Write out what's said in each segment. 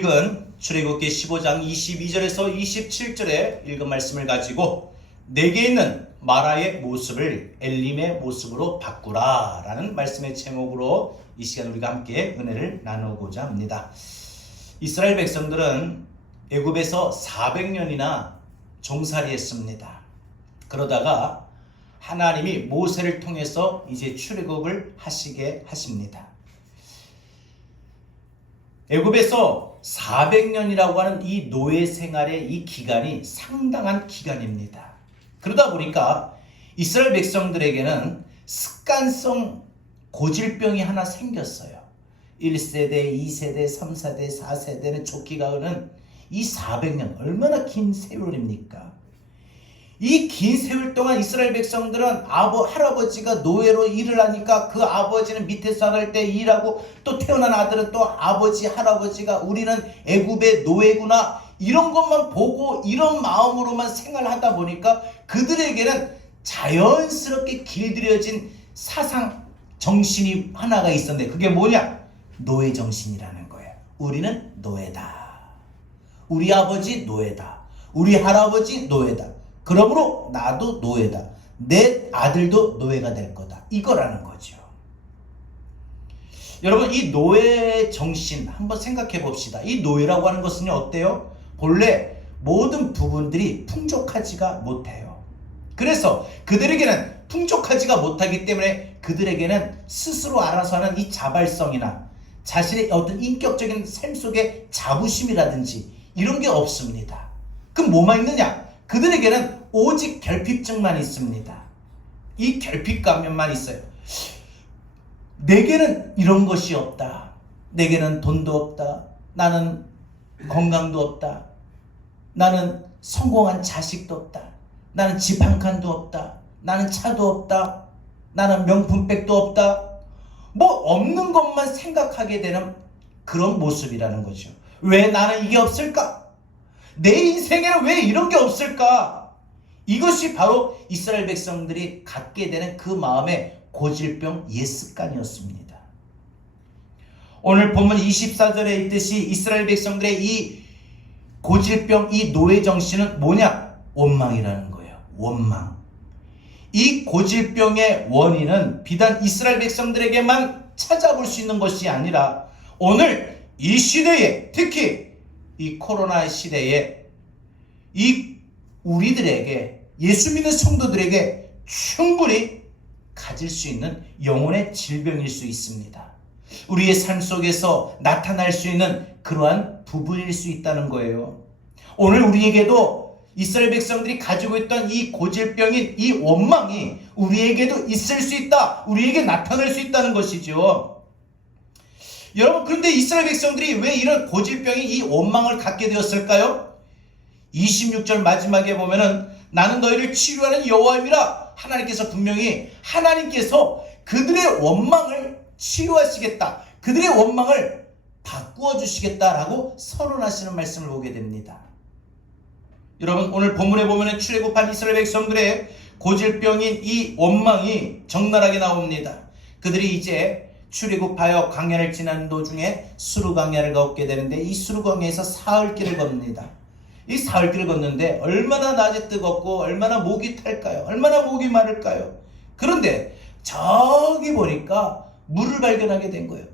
읽은 출애굽기 15장 22절에서 27절에 읽은 말씀을 가지고 내게 있는 마라의 모습을 엘림의 모습으로 바꾸라 라는 말씀의 제목으로 이 시간 우리가 함께 은혜를 나누고자 합니다. 이스라엘 백성들은 애굽에서 400년이나 종살이했습니다. 그러다가 하나님이 모세를 통해서 이제 출애굽을 하시게 하십니다. 애굽에서 400년이라고 하는 이 노예 생활의 이 기간이 상당한 기간입니다. 그러다 보니까 이스라엘 백성들에게는 습관성 고질병이 하나 생겼어요. 1세대, 2세대, 3세대, 4세대는 족기가 흐는 이 400년 얼마나 긴 세월입니까? 이 긴 세월 동안 이스라엘 백성들은 할아버지가 노예로 일을 하니까 그 아버지는 밑에서 할 때 일하고 또 태어난 아들은 또 아버지, 할아버지가 우리는 애굽의 노예구나 이런 것만 보고 이런 마음으로만 생활하다 보니까 그들에게는 자연스럽게 길들여진 사상 정신이 하나가 있었는데 그게 뭐냐? 노예 정신이라는 거예요. 우리는 노예다. 우리 아버지 노예다. 우리 할아버지 노예다. 그러므로 나도 노예다. 내 아들도 노예가 될 거다. 이거라는 거죠. 여러분 이 노예 정신 한번 생각해 봅시다. 이 노예라고 하는 것은 어때요? 본래 모든 부분들이 풍족하지가 못해요. 그래서 그들에게는 풍족하지가 못하기 때문에 그들에게는 스스로 알아서 하는 이 자발성이나 자신의 어떤 인격적인 삶 속의 자부심이라든지 이런 게 없습니다. 그럼 뭐만 있느냐? 그들에게는 오직 결핍증만 있습니다. 이 결핍감만 있어요. 내게는 이런 것이 없다. 내게는 돈도 없다. 나는 건강도 없다. 나는 성공한 자식도 없다. 나는 집 한 칸도 없다. 나는 차도 없다. 나는 명품백도 없다. 뭐 없는 것만 생각하게 되는 그런 모습이라는 거죠. 왜 나는 이게 없을까? 내 인생에는 왜 이런 게 없을까? 이것이 바로 이스라엘 백성들이 갖게 되는 그 마음의 고질병 옛습관이었습니다. 오늘 본문 24절에 있듯이 이스라엘 백성들의 이 고질병, 이 노예 정신은 뭐냐? 원망이라는 거예요. 원망. 이 고질병의 원인은 비단 이스라엘 백성들에게만 찾아볼 수 있는 것이 아니라 오늘 이 시대에 특히 이 코로나 시대에 이 우리들에게 예수 믿는 성도들에게 충분히 가질 수 있는 영혼의 질병일 수 있습니다. 우리의 삶 속에서 나타날 수 있는 그러한 부분일 수 있다는 거예요. 오늘 우리에게도 이스라엘 백성들이 가지고 있던 이 고질병인 이 원망이 우리에게도 있을 수 있다. 우리에게 나타날 수 있다는 것이죠. 여러분 그런데 이스라엘 백성들이 왜 이런 고질병이 이 원망을 갖게 되었을까요? 26절 마지막에 보면은 나는 너희를 치료하는 여호와임이라 하나님께서 분명히 하나님께서 그들의 원망을 치유하시겠다. 그들의 원망을 바꾸어 주시겠다라고 선언하시는 말씀을 보게 됩니다. 여러분 오늘 본문에 보면은 출애굽한 이스라엘 백성들의 고질병인 이 원망이 적나라하게 나옵니다. 그들이 이제 출애굽하여 광야를 지나는 도중에 수르 광야를 걷게 되는데 이 수르 광야에서 사흘길을 겁니다. 이 사흘길을 걷는데 얼마나 낮에 뜨겁고 얼마나 목이 탈까요? 얼마나 목이 마를까요? 그런데 저기 보니까 물을 발견하게 된 거예요.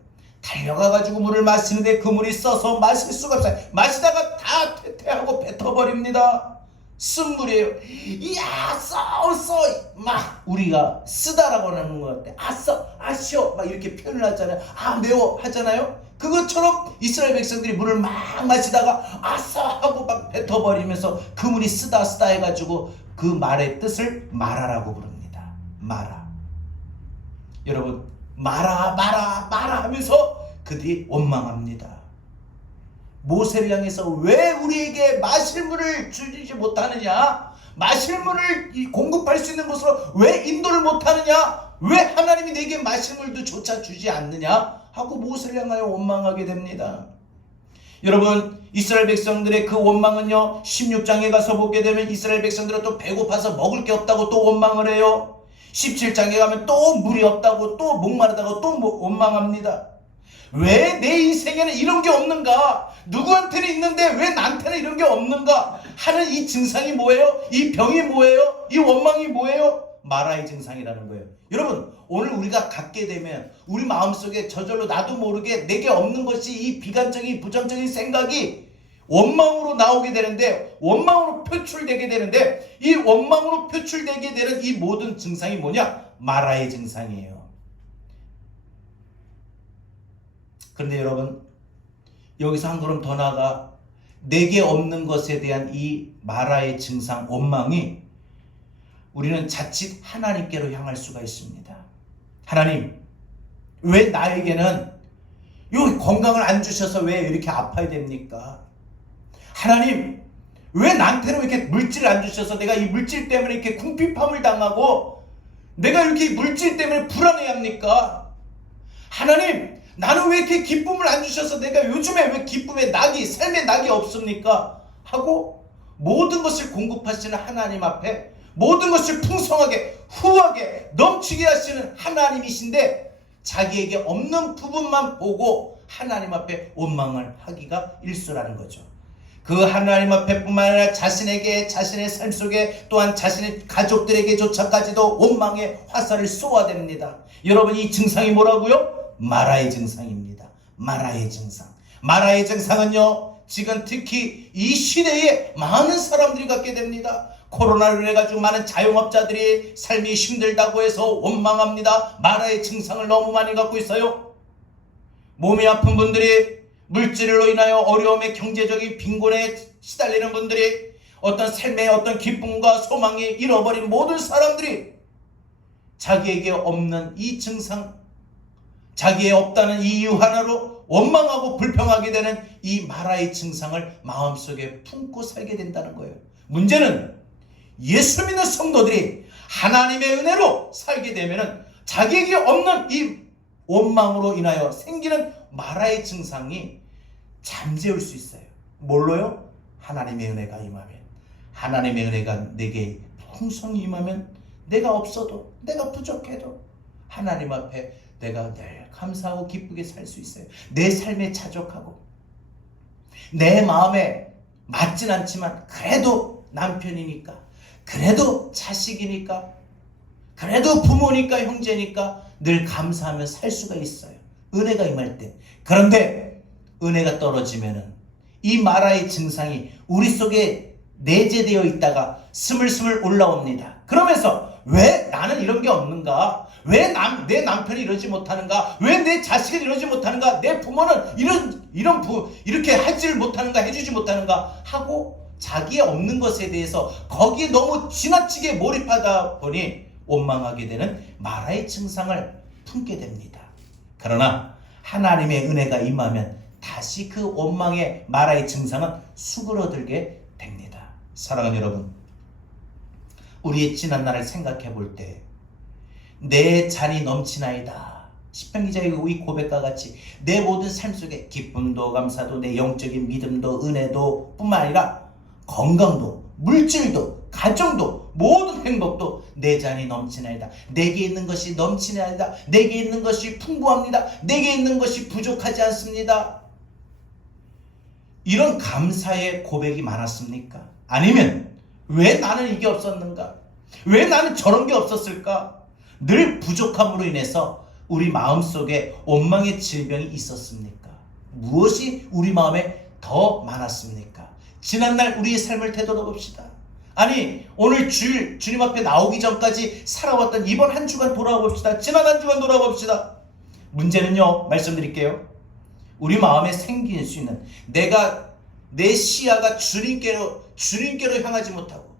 달려가가지고 물을 마시는데 그 물이 써서 마실 수가 없어요. 마시다가 다 퇴퇴하고 뱉어버립니다. 쓴 물이에요. 이야 써 막 우리가 쓰다라고 하는 것 같아. 아쉬워 막 이렇게 표현을 하잖아요. 매워 하잖아요. 그것처럼 이스라엘 백성들이 물을 막 마시다가 하고 막 뱉어버리면서 그 물이 쓰다 해가지고 그 말의 뜻을 마라라고 부릅니다. 마라. 여러분 마라 하면서 그들이 원망합니다. 모세를 향해서 왜 우리에게 마실 물을 주지 못하느냐? 마실 물을 공급할 수 있는 곳으로 왜 인도를 못하느냐? 왜 하나님이 내게 마실 물도 조차 주지 않느냐? 하고 모세를 향하여 원망하게 됩니다. 여러분 이스라엘 백성들의 그 원망은요 16장에 가서 보게 되면 이스라엘 백성들은 또 배고파서 먹을 게 없다고 또 원망을 해요. 17장에 가면 또 물이 없다고 또 목마르다고 또 원망합니다. 왜 내 인생에는 이런 게 없는가? 누구한테는 있는데 왜 나한테는 이런 게 없는가? 하는 이 증상이 뭐예요? 이 병이 뭐예요? 이 원망이 뭐예요? 마라의 증상이라는 거예요. 여러분, 오늘 우리가 갖게 되면 우리 마음속에 저절로 나도 모르게 내게 없는 것이 이 비관적인 부정적인 생각이 원망으로 나오게 되는데, 원망으로 표출되게 되는데, 이 원망으로 표출되게 되는 이 모든 증상이 뭐냐? 마라의 증상이에요. 그런데 여러분, 여기서 한 걸음 더 나아가 내게 없는 것에 대한 이 마라의 증상, 원망이 우리는 자칫 하나님께로 향할 수가 있습니다. 하나님, 왜 나에게는 요 건강을 안 주셔서 왜 이렇게 아파야 됩니까? 하나님, 왜 나한테는 이렇게 물질을 안 주셔서 내가 이 물질 때문에 이렇게 궁핍함을 당하고 내가 이렇게 물질 때문에 불안해합니까? 하나님, 나는 왜 이렇게 기쁨을 안 주셔서 내가 요즘에 왜 기쁨의 낙이, 삶의 낙이 없습니까? 하고 모든 것을 공급하시는 하나님 앞에 모든 것을 풍성하게, 후하게, 넘치게 하시는 하나님이신데 자기에게 없는 부분만 보고 하나님 앞에 원망을 하기가 일쑤라는 거죠. 그 하나님 앞에 뿐만 아니라 자신에게, 자신의 삶 속에 또한 자신의 가족들에게조차까지도 원망의 화살을 쏘아댑니다. 여러분, 이 증상이 뭐라고요? 마라의 증상입니다. 마라의 증상. 마라의 증상은요, 지금 특히 이 시대에 많은 사람들이 갖게 됩니다. 코로나로 인해 가지고 많은 자영업자들이 삶이 힘들다고 해서 원망합니다. 마라의 증상을 너무 많이 갖고 있어요. 몸이 아픈 분들이, 물질로 인하여 어려움에, 경제적인 빈곤에 시달리는 분들이, 어떤 삶의 어떤 기쁨과 소망이 잃어버린 모든 사람들이 자기에게 없는 이 증상, 자기의 없다는 이 이유 하나로 원망하고 불평하게 되는 이 마라의 증상을 마음속에 품고 살게 된다는 거예요. 문제는 예수 믿는 성도들이 하나님의 은혜로 살게 되면은 자기에게 없는 이 원망으로 인하여 생기는 마라의 증상이 잠재울 수 있어요. 뭘로요? 하나님의 은혜가 임하면, 하나님의 은혜가 내게 풍성히 임하면 내가 없어도, 내가 부족해도 하나님 앞에 내가 늘 감사하고 기쁘게 살 수 있어요. 내 삶에 자족하고 내 마음에 맞진 않지만 그래도 남편이니까, 그래도 자식이니까, 그래도 부모니까, 형제니까 늘 감사하며 살 수가 있어요. 은혜가 임할 때. 그런데 은혜가 떨어지면은 이 마라의 증상이 우리 속에 내재되어 있다가 스물스물 올라옵니다. 그러면서 왜 나는 이런 게 없는가? 왜 내 남편이 이러지 못하는가? 왜 내 자식은 이러지 못하는가? 내 부모는 이렇게 하지를 못하는가? 해주지 못하는가? 하고 자기의 없는 것에 대해서 거기에 너무 지나치게 몰입하다 보니 원망하게 되는 마라의 증상을 품게 됩니다. 그러나 하나님의 은혜가 임하면 다시 그 원망의 마라의 증상은 수그러들게 됩니다. 사랑하는 여러분, 우리의 지난 날을 생각해 볼 때 내 잔이 넘치나이다. 시편 기자의 이 고백과 같이 내 모든 삶 속에 기쁨도 감사도 내 영적인 믿음도 은혜도 뿐만 아니라 건강도 물질도 가정도 모든 행복도 내 잔이 넘치나이다. 내게 있는 것이 넘치나이다. 내게 있는 것이 풍부합니다. 내게 있는 것이 부족하지 않습니다. 이런 감사의 고백이 많았습니까? 아니면 왜 나는 이게 없었는가? 왜 나는 저런 게 없었을까? 늘 부족함으로 인해서 우리 마음속에 원망의 질병이 있었습니까? 무엇이 우리 마음에 더 많았습니까? 지난날 우리의 삶을 되돌아봅시다. 아니, 오늘 주님 앞에 나오기 전까지 살아왔던 이번 한 주간 돌아봅시다. 지난 한 주간 돌아봅시다. 문제는요, 말씀드릴게요. 우리 마음에 생길 수 있는 내 시야가 주님께로 향하지 못하고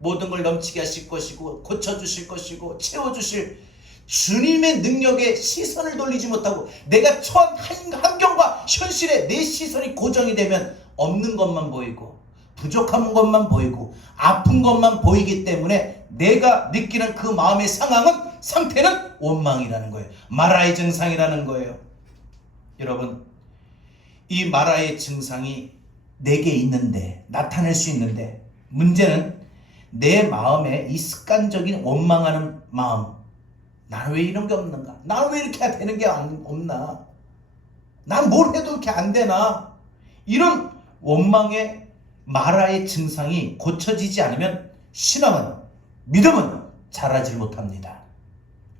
모든 걸 넘치게 하실 것이고 고쳐주실 것이고 채워주실 주님의 능력에 시선을 돌리지 못하고 내가 처한 환경과 현실에 내 시선이 고정이 되면 없는 것만 보이고 부족한 것만 보이고 아픈 것만 보이기 때문에 내가 느끼는 그 마음의 상태는 원망이라는 거예요. 마라의 증상이라는 거예요. 여러분, 이 마라의 증상이 내게 있는데, 나타낼 수 있는데, 문제는 내 마음에 이 습관적인 원망하는 마음, 나는 왜 이런 게 없는가? 나는 왜 이렇게 되는 게 없나? 난 뭘 해도 이렇게 안 되나? 이런 원망의 마라의 증상이 고쳐지지 않으면 신앙은, 믿음은 자라질 못합니다.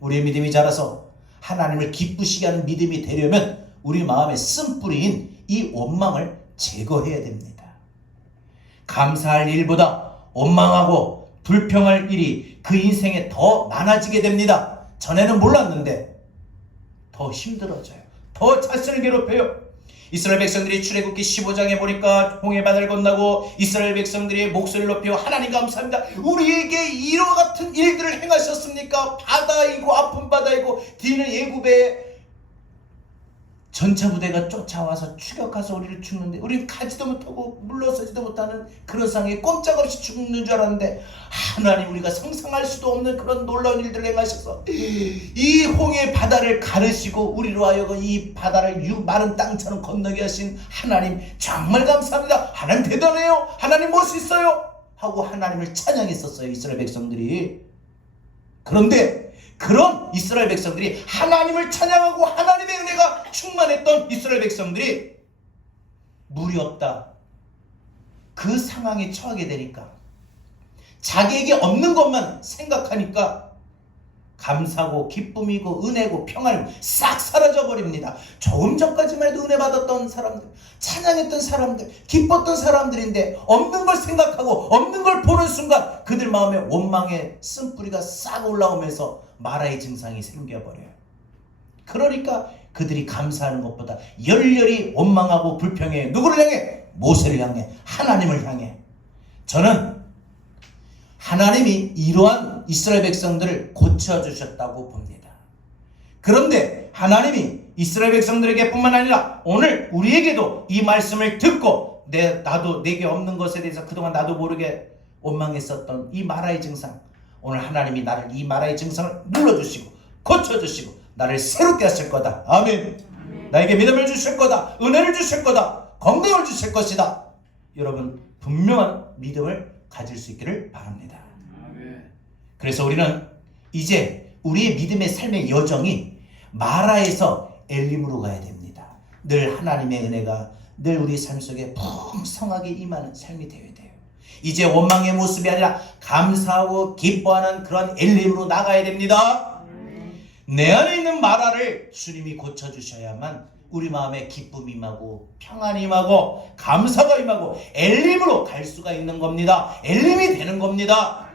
우리의 믿음이 자라서 하나님을 기쁘시게 하는 믿음이 되려면 우리 마음의 쓴뿌리인 이 원망을 제거해야 됩니다. 감사할 일보다 원망하고 불평할 일이 그 인생에 더 많아지게 됩니다. 전에는 몰랐는데 더 힘들어져요. 더 자신을 괴롭혀요. 이스라엘 백성들이 출애굽기 15장에 보니까 홍해 바다를 건너고 이스라엘 백성들이 목소리를 높여 하나님 감사합니다. 우리에게 이와 같은 일들을 행하셨습니까? 바다이고 아픈 바다이고 뒤는 애굽의 전차 부대가 쫓아와서 추격해서 우리를 죽는데 우리는 가지도 못하고 물러서지도 못하는 그런 상황에 꼼짝없이 죽는 줄 알았는데 하나님 우리가 상상할 수도 없는 그런 놀라운 일들을 행하셔서 이 홍해 바다를 가르시고 우리로 하여금 이 바다를 마른 땅처럼 건너게 하신 하나님 정말 감사합니다. 하나님 대단해요. 하나님 멋있어요. 하고 하나님을 찬양했었어요. 이스라엘 백성들이. 그런데 그런 이스라엘 백성들이 하나님을 찬양하고 하나님의 은혜가 충만했던 이스라엘 백성들이 물이 없다. 그 상황에 처하게 되니까 자기에게 없는 것만 생각하니까 감사고 기쁨이고 은혜고 평안이고 싹 사라져 버립니다. 조금 전까지만 해도 은혜 받았던 사람들, 찬양했던 사람들, 기뻤던 사람들인데 없는 걸 생각하고 없는 걸 보는 순간 그들 마음에 원망의 쓴뿌리가 싹 올라오면서 마라의 증상이 생겨버려요. 그러니까 그들이 감사하는 것보다 열렬히 원망하고 불평해. 누구를 향해? 모세를 향해, 하나님을 향해. 저는 하나님이 이러한 이스라엘 백성들을 고쳐주셨다고 봅니다. 그런데 하나님이 이스라엘 백성들에게 뿐만 아니라 오늘 우리에게도 이 말씀을 듣고 나도 내게 없는 것에 대해서 그동안 나도 모르게 원망했었던 이 마라의 증상, 오늘 하나님이 나를 이 마라의 증상을 눌러주시고 고쳐주시고 나를 새롭게 하실 거다. 아멘. 나에게 믿음을 주실 거다. 은혜를 주실 거다. 건강을 주실 것이다. 여러분 분명한 믿음을 가질 수 있기를 바랍니다. 그래서 우리는 이제 우리의 믿음의 삶의 여정이 마라에서 엘림으로 가야 됩니다. 늘 하나님의 은혜가 늘 우리 삶 속에 풍성하게 임하는 삶이 되어야 돼요. 이제 원망의 모습이 아니라 감사하고 기뻐하는 그런 엘림으로 나가야 됩니다. 내 안에 있는 마라를 주님이 고쳐주셔야만 우리 마음에 기쁨이 임하고 평안이 임하고 감사가 임하고 엘림으로 갈 수가 있는 겁니다. 엘림이 되는 겁니다.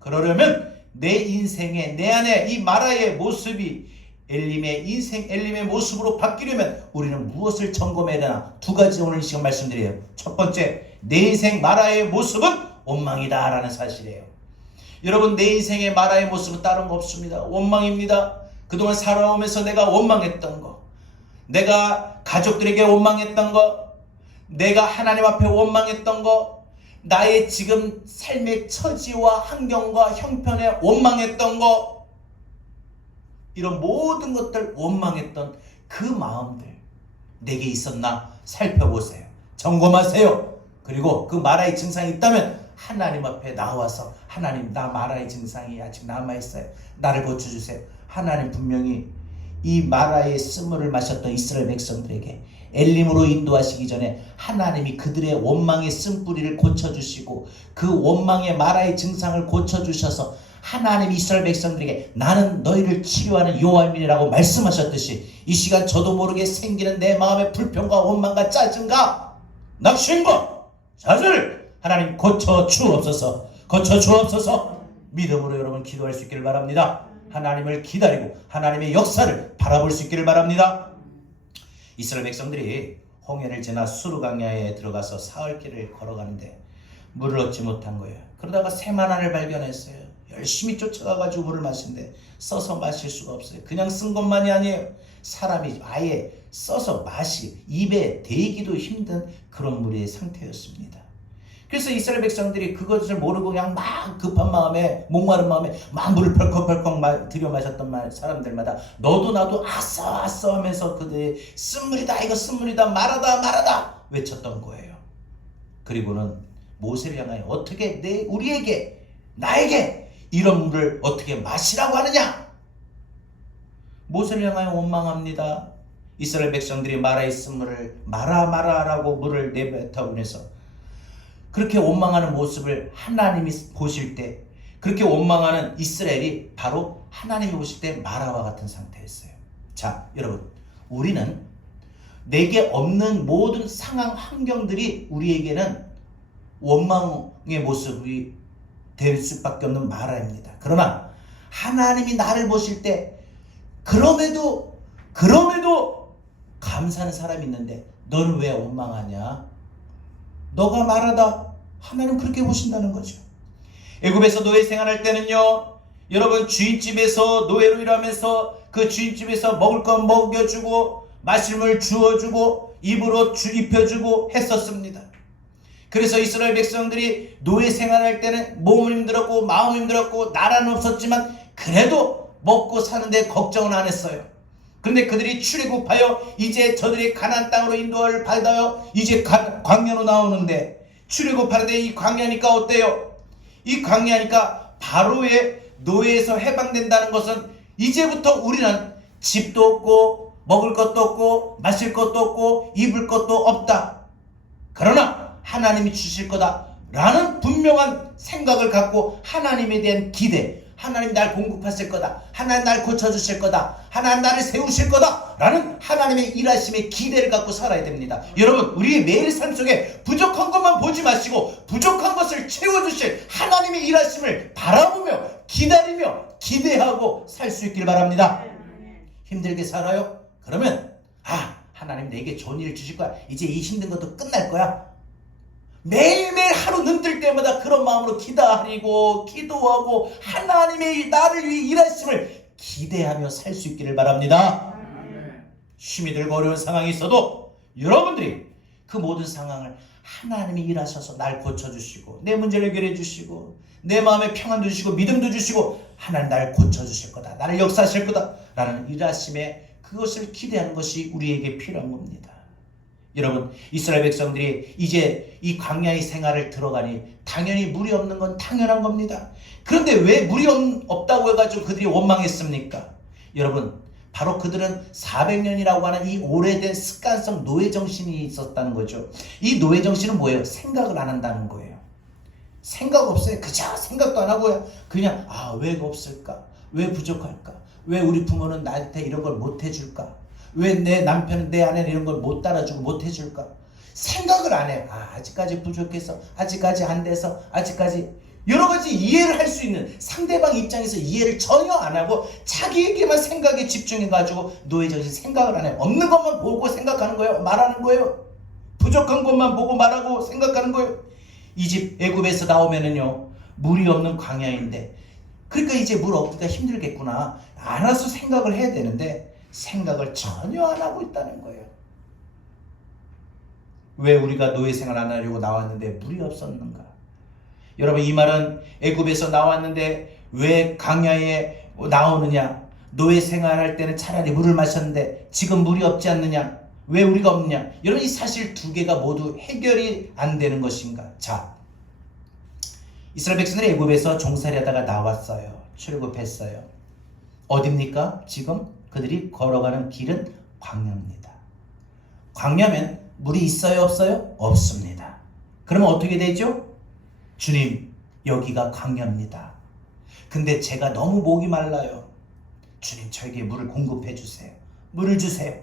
그러려면 내 인생에 내 안에 이 마라의 모습이 엘림의 모습으로 바뀌려면 우리는 무엇을 점검해야 되나? 두 가지 오늘 이 시간 말씀드려요. 첫 번째, 내 인생 마라의 모습은 원망이다 라는 사실이에요. 여러분 내 인생의 마라의 모습은 다른 거 없습니다. 원망입니다. 그동안 살아오면서 내가 원망했던 거, 내가 가족들에게 원망했던 거, 내가 하나님 앞에 원망했던 거, 나의 지금 삶의 처지와 환경과 형편에 원망했던 거, 이런 모든 것들 원망했던 그 마음들 내게 있었나 살펴보세요. 점검하세요. 그리고 그 마라의 증상이 있다면 하나님 앞에 나와서 하나님 나 마라의 증상이 아직 남아있어요. 나를 고쳐주세요. 하나님 분명히 이 마라의 쓴물을 마셨던 이스라엘 백성들에게 엘림으로 인도하시기 전에 하나님이 그들의 원망의 쓴뿌리를 고쳐주시고 그 원망의 마라의 증상을 고쳐주셔서 하나님이 이스라엘 백성들에게 나는 너희를 치료하는 여호와임이라고 말씀하셨듯이 이 시간 저도 모르게 생기는 내 마음의 불평과 원망과 짜증과 낙심과 좌절을 하나님 고쳐주옵소서. 믿음으로 여러분 기도할 수 있기를 바랍니다. 하나님을 기다리고 하나님의 역사를 바라볼 수 있기를 바랍니다. 이스라엘 백성들이 홍해를 지나 수르 강야에 들어가서 사흘 길을 걸어가는데 물을 얻지 못한 거예요. 그러다가 새만한을 발견했어요. 열심히 쫓아가가지고 물을 마신데 써서 마실 수가 없어요. 그냥 쓴 것만이 아니에요. 사람이 아예 써서 입에 대기도 힘든 그런 물의 상태였습니다. 그래서 이스라엘 백성들이 그것을 모르고 그냥 막 급한 마음에 목마른 마음에 막 물을 벌컥벌컥 들여 마셨던 사람들마다 너도 나도 아싸 하면서 그들의 쓴물이다 이거 쓴물이다 말하다 외쳤던 거예요. 그리고는 모세를 향하여 어떻게 우리에게 나에게 이런 물을 어떻게 마시라고 하느냐? 모세를 향하여 원망합니다. 이스라엘 백성들이 마라에 있은 물을 마라라고 물을 내뱉어 보내서 그렇게 원망하는 모습을 하나님이 보실 때, 그렇게 원망하는 이스라엘이 바로 하나님이 보실 때 마라와 같은 상태였어요. 자, 여러분, 우리는 내게 없는 모든 상황 환경들이 우리에게는 원망의 모습이 될 수밖에 없는 마라입니다. 그러나 하나님이 나를 보실 때 그럼에도 감사하는 사람이 있는데 너는 왜 원망하냐? 너가 마라다. 하나님 그렇게 보신다는 거죠. 애굽에서 노예 생활할 때는요, 여러분, 주인집에서 노예로 일하면서 그 주인집에서 먹을 거 먹여주고 마실 물 주어주고 입을 옷 입혀주고 했었습니다. 그래서 이스라엘 백성들이 노예 생활할 때는 몸은 힘들었고 마음은 힘들었고 나라는 없었지만 그래도 먹고 사는데 걱정은 안 했어요. 그런데 그들이 출애굽하여 이제 저들이 가나안 땅으로 인도를 받아요. 이제 광야로 나오는데, 출애굽하는데 이 광야니까 어때요? 이 광야니까 바로의 노예에서 해방된다는 것은 이제부터 우리는 집도 없고 먹을 것도 없고 마실 것도 없고 입을 것도 없다. 그러나 하나님이 주실 거다 라는 분명한 생각을 갖고 하나님에 대한 기대, 하나님 날 공급하실 거다, 하나님 날 고쳐주실 거다, 하나님 나를 세우실 거다 라는 하나님의 일하심의 기대를 갖고 살아야 됩니다. 여러분, 우리의 매일 삶 속에 부족한 것만 보지 마시고 부족한 것을 채워주실 하나님의 일하심을 바라보며 기다리며 기대하고 살 수 있길 바랍니다. 힘들게 살아요? 그러면 하나님 내게 좋은 일을 주실 거야. 이제 이 힘든 것도 끝날 거야. 매일매일 하루 눈 뜰 때마다 그런 마음으로 기다리고 기도하고 하나님의 나를 위해 일하심을 기대하며 살 수 있기를 바랍니다. 힘이 들고 어려운 상황이 있어도 여러분들이 그 모든 상황을 하나님이 일하셔서 날 고쳐주시고 내 문제를 해결해 주시고 내 마음에 평안도 주시고 믿음도 주시고 하나님 나를 고쳐주실 거다, 나를 역사하실 거다 라는 일하심에 그것을 기대하는 것이 우리에게 필요한 겁니다. 여러분, 이스라엘 백성들이 이제 이 광야의 생활을 들어가니 당연히 물이 없는 건 당연한 겁니다. 그런데 왜 물이 없다고 해가지고 그들이 원망했습니까? 여러분, 바로 그들은 400년이라고 하는 이 오래된 습관성 노예정신이 있었다는 거죠. 이 노예정신은 뭐예요? 생각을 안 한다는 거예요. 생각 없어요. 그저 생각도 안 하고요. 그냥 왜 없을까? 왜 부족할까? 왜 우리 부모는 나한테 이런 걸 못 해줄까? 왜 내 남편은 내 아내는 이런 걸 못 따라주고 못 해줄까? 생각을 안 해요. 아직까지 부족해서, 아직까지 안 돼서, 아직까지 여러 가지 이해를 할 수 있는 상대방 입장에서 이해를 전혀 안 하고 자기에게만 생각에 집중해가지고 노예정신 생각을 안 해요. 없는 것만 보고 생각하는 거예요. 말하는 거예요. 부족한 것만 보고 말하고 생각하는 거예요. 애굽에서 나오면은요, 물이 없는 광야인데, 그러니까 이제 물 없기가 힘들겠구나 알아서 생각을 해야 되는데 생각을 전혀 안 하고 있다는 거예요. 왜 우리가 노예 생활 안 하려고 나왔는데 물이 없었는가? 여러분, 이 말은 애굽에서 나왔는데 왜 광야에 나오느냐? 노예 생활할 때는 차라리 물을 마셨는데 지금 물이 없지 않느냐? 왜 우리가 없느냐? 여러분, 이 사실 두 개가 모두 해결이 안 되는 것인가? 자, 이스라엘 백성들이 애굽에서 종살이하다가 나왔어요. 출애굽했어요. 어딥니까? 지금 그들이 걸어가는 길은 광야입니다. 광야면 물이 있어요? 없어요? 없습니다. 그러면 어떻게 되죠? 주님, 여기가 광야입니다. 근데 제가 너무 목이 말라요. 주님, 저에게 물을 공급해 주세요. 물을 주세요.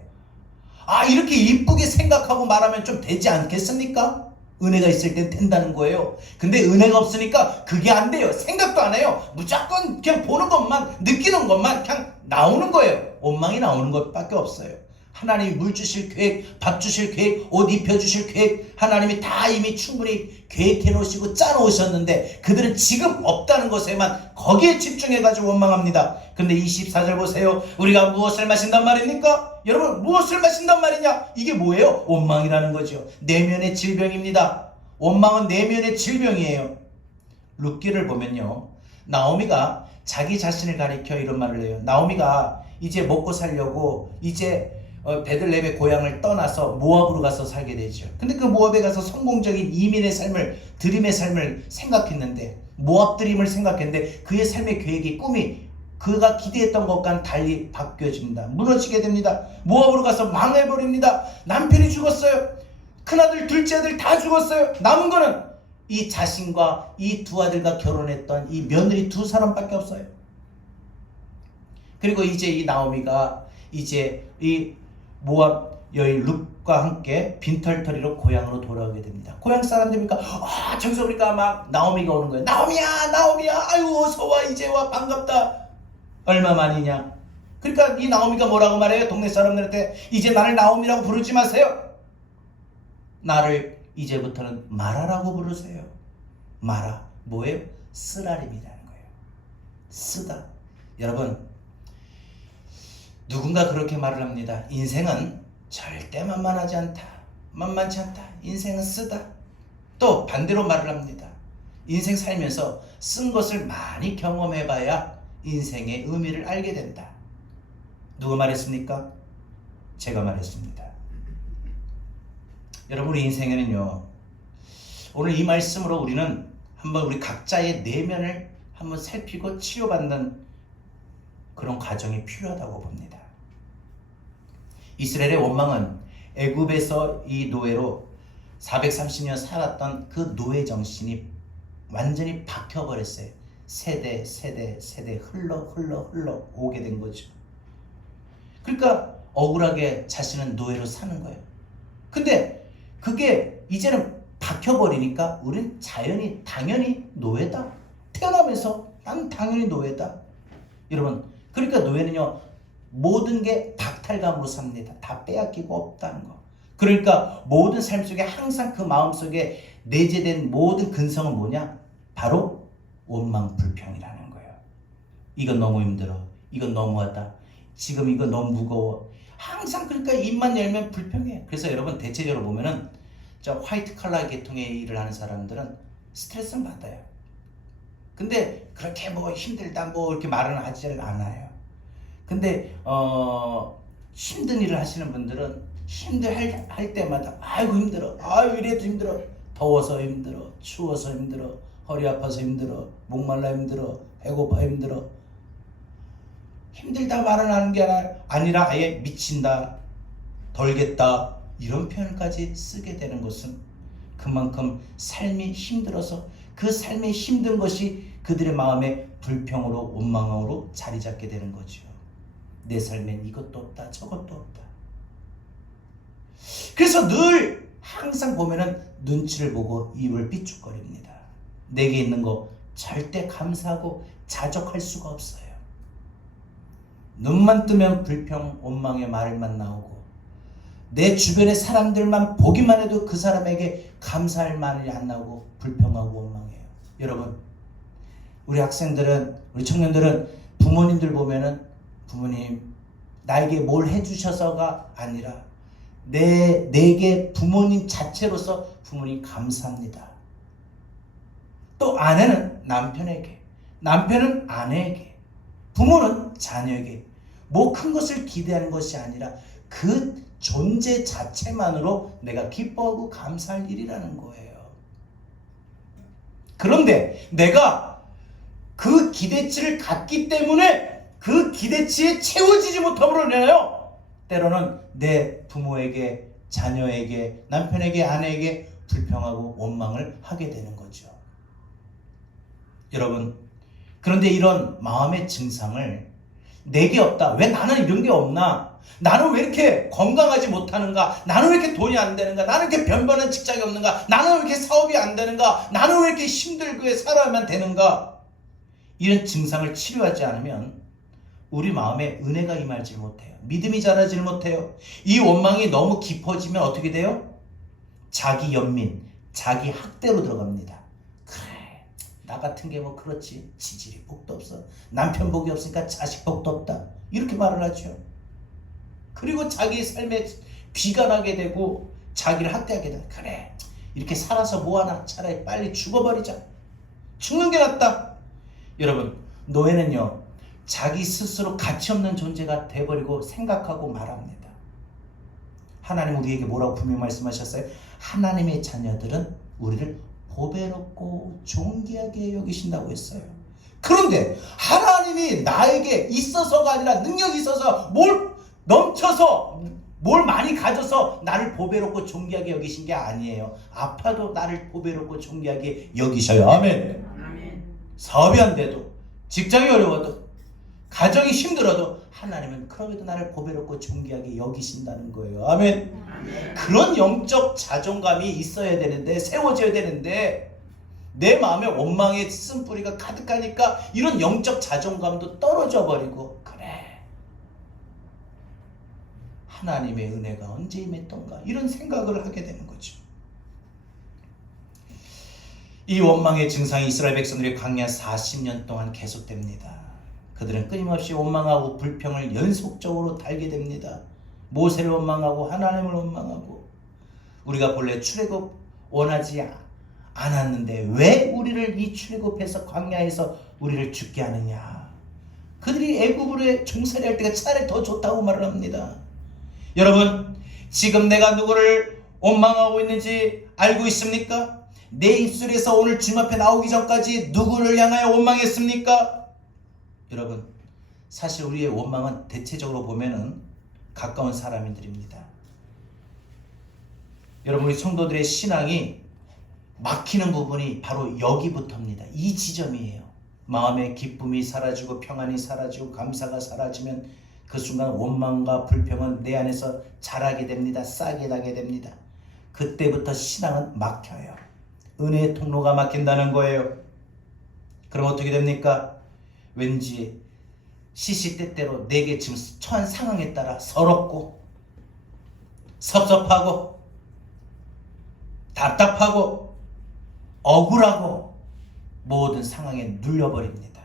이렇게 이쁘게 생각하고 말하면 좀 되지 않겠습니까? 은혜가 있을 땐 된다는 거예요. 근데 은혜가 없으니까 그게 안 돼요. 생각도 안 해요. 무조건 그냥 보는 것만, 느끼는 것만 그냥 나오는 거예요. 원망이 나오는 것밖에 없어요. 하나님이 물 주실 계획, 밥 주실 계획, 옷 입혀주실 계획, 하나님이 다 이미 충분히 계획해 놓으시고 짜 놓으셨는데 그들은 지금 없다는 것에만 거기에 집중해가지고 원망합니다. 근데 24절 보세요. 우리가 무엇을 마신단 말입니까? 여러분, 무엇을 마신단 말이냐? 이게 뭐예요? 원망이라는 거죠. 내면의 질병입니다. 원망은 내면의 질병이에요. 룻기를 보면요, 나오미가 자기 자신을 가리켜 이런 말을 해요. 나오미가 이제 먹고 살려고 이제 베들레헴의 고향을 떠나서 모압으로 가서 살게 되죠. 근데 그 모압에 가서 성공적인 이민의 삶을, 드림의 삶을 생각했는데, 모압 드림을 생각했는데 그의 삶의 계획이, 꿈이 그가 기대했던 것과는 달리 바뀌어집니다. 무너지게 됩니다. 모압으로 가서 망해버립니다. 남편이 죽었어요. 큰아들 둘째 아들 다 죽었어요. 남은 거는 이 자신과 이 두 아들과 결혼했던 이 며느리 두 사람밖에 없어요. 그리고 이제 이 나오미가 이제 이 모압 여인 룻과 함께 빈털터리로 고향으로 돌아오게 됩니다. 고향 사람들이니까 저기서 그러니까 막 나오미가 오는 거예요. 나오미야 아유 어서와 이제 와 반갑다. 얼마 만이냐. 그러니까 이 나오미가 뭐라고 말해요? 동네 사람들한테 이제 나를 나오미라고 부르지 마세요. 나를 이제부터는 마라라고 부르세요. 마라 뭐예요? 쓰라림이라는 거예요. 쓰다. 여러분 누군가 그렇게 말을 합니다. 인생은 절대 만만하지 않다. 만만치 않다. 인생은 쓰다. 또 반대로 말을 합니다. 인생 살면서 쓴 것을 많이 경험해봐야 인생의 의미를 알게 된다. 누가 말했습니까? 제가 말했습니다. 여러분 우리 인생에는요. 오늘 이 말씀으로 우리는 한번 우리 각자의 내면을 한번 살피고 치료받는 그런 과정이 필요하다고 봅니다. 이스라엘의 원망은 애굽에서 이 노예로 430년 살았던 그 노예 정신이 완전히 박혀버렸어요. 세대 흘러 오게 된 거죠. 그러니까 억울하게 자신은 노예로 사는 거예요. 근데 그게 이제는 박혀버리니까 우린 당연히 노예다. 태어나면서 난 당연히 노예다. 여러분 그러니까 노예는요 모든 게 박탈감으로 삽니다. 다 빼앗기고 없다는 거. 그러니까 모든 삶 속에 항상 그 마음속에 내재된 모든 근성은 뭐냐? 바로 원망 불평이라는 거예요. 이건 너무 힘들어. 이건 너무하다. 지금 이거 너무 무거워. 항상 그러니까 입만 열면 불평해. 그래서 여러분 대체적으로 보면은 저 화이트 칼라 계통의 일을 하는 사람들은 스트레스를 받아요. 근데 그렇게 뭐 힘들다 뭐 이렇게 말은 하지 않아요. 근데 힘든 일을 하시는 분들은 할 때마다 아이고 힘들어. 아유 이래도 힘들어. 더워서 힘들어. 추워서 힘들어. 허리 아파서 힘들어. 목말라 힘들어. 배고파 힘들어. 힘들다 말은 하는 게 아니라 아예 미친다. 덜겠다. 이런 표현까지 쓰게 되는 것은 그만큼 삶이 힘들어서 그 삶의 힘든 것이 그들의 마음에 불평으로 원망으로 자리 잡게 되는 거죠. 내 삶엔 이것도 없다 저것도 없다. 그래서 늘 항상 보면은 눈치를 보고 입을 삐죽거립니다. 내게 있는 거 절대 감사하고 자족할 수가 없어요. 눈만 뜨면 불평 원망의 말만 나오고 내 주변의 사람들만 보기만 해도 그 사람에게 감사할 말이 안 나오고 불평하고 원망해요. 여러분 우리 학생들은 우리 청년들은 부모님들 보면은 부모님 나에게 뭘 해주셔서가 아니라 내게 부모님 자체로서 부모님 감사합니다. 또 아내는 남편에게 남편은 아내에게 부모는 자녀에게 뭐 큰 것을 기대하는 것이 아니라 그 존재 자체만으로 내가 기뻐하고 감사할 일이라는 거예요. 그런데 내가 그 기대치를 갖기 때문에 그 기대치에 채워지지 못함으로 인하여 때로는 내 부모에게 자녀에게 남편에게 아내에게 불평하고 원망을 하게 되는 거죠. 여러분 그런데 이런 마음의 증상을 내게 없다. 왜 나는 이런 게 없나? 나는 왜 이렇게 건강하지 못하는가? 나는 왜 이렇게 돈이 안 되는가? 나는 왜 이렇게 변변한 직장이 없는가? 나는 왜 이렇게 사업이 안 되는가? 나는 왜 이렇게 힘들게 살아야만 되는가? 이런 증상을 치료하지 않으면 우리 마음에 은혜가 임하지 못해요. 믿음이 자라지 못해요. 이 원망이 너무 깊어지면 어떻게 돼요? 자기 연민, 자기 학대로 들어갑니다. 그래, 나 같은 게 뭐 그렇지. 지질이 복도 없어. 남편 복이 없으니까 자식 복도 없다. 이렇게 말을 하죠. 그리고 자기 삶에 비관하게 되고 자기를 학대하게 돼. 그래, 이렇게 살아서 뭐하나. 차라리 빨리 죽어버리자. 죽는 게 낫다. 여러분, 노예는요 자기 스스로 가치없는 존재가 돼버리고 생각하고 말합니다. 하나님 우리에게 뭐라고 분명히 말씀하셨어요? 하나님의 자녀들은 우리를 보배롭고 존귀하게 여기신다고 했어요. 그런데 하나님이 나에게 있어서가 아니라 능력이 있어서 뭘 넘쳐서 뭘 많이 가져서 나를 보배롭고 존귀하게 여기신 게 아니에요. 아파도 나를 보배롭고 존귀하게 여기셔요. 아멘. 사업이 안 돼도, 직장이 어려워도, 가정이 힘들어도 하나님은 그럼에도 나를 보배롭고 존귀하게 여기신다는 거예요. 아멘. 그런 영적 자존감이 있어야 되는데, 세워져야 되는데, 내 마음에 원망의 쓴뿌리가 가득하니까 이런 영적 자존감도 떨어져 버리고, 그래, 하나님의 은혜가 언제 임했던가 이런 생각을 하게 되는 거죠. 이 원망의 증상이 이스라엘 백성들이 광야 40년 동안 계속됩니다. 그들은 끊임없이 원망하고 불평을 연속적으로 달게 됩니다. 모세를 원망하고 하나님을 원망하고, 우리가 본래 출애굽 원하지 않았는데 왜 우리를 이 출애굽해서 광야에서 우리를 죽게 하느냐. 그들이 애굽으로 종살이 할 때가 차라리 더 좋다고 말을 합니다. 여러분, 지금 내가 누구를 원망하고 있는지 알고 있습니까? 내 입술에서 오늘 주님 앞에 나오기 전까지 누구를 향하여 원망했습니까? 여러분, 사실 우리의 원망은 대체적으로 보면은 가까운 사람들입니다. 여러분, 우리 성도들의 신앙이 막히는 부분이 바로 여기부터입니다. 이 지점이에요. 마음의 기쁨이 사라지고 평안이 사라지고 감사가 사라지면 그 순간 원망과 불평은 내 안에서 자라게 됩니다. 싹이 나게 됩니다. 그때부터 신앙은 막혀요. 은혜의 통로가 막힌다는 거예요. 그럼 어떻게 됩니까? 왠지 시시때때로 내게 지금 처한 상황에 따라 서럽고 섭섭하고 답답하고 억울하고 모든 상황에 눌려버립니다.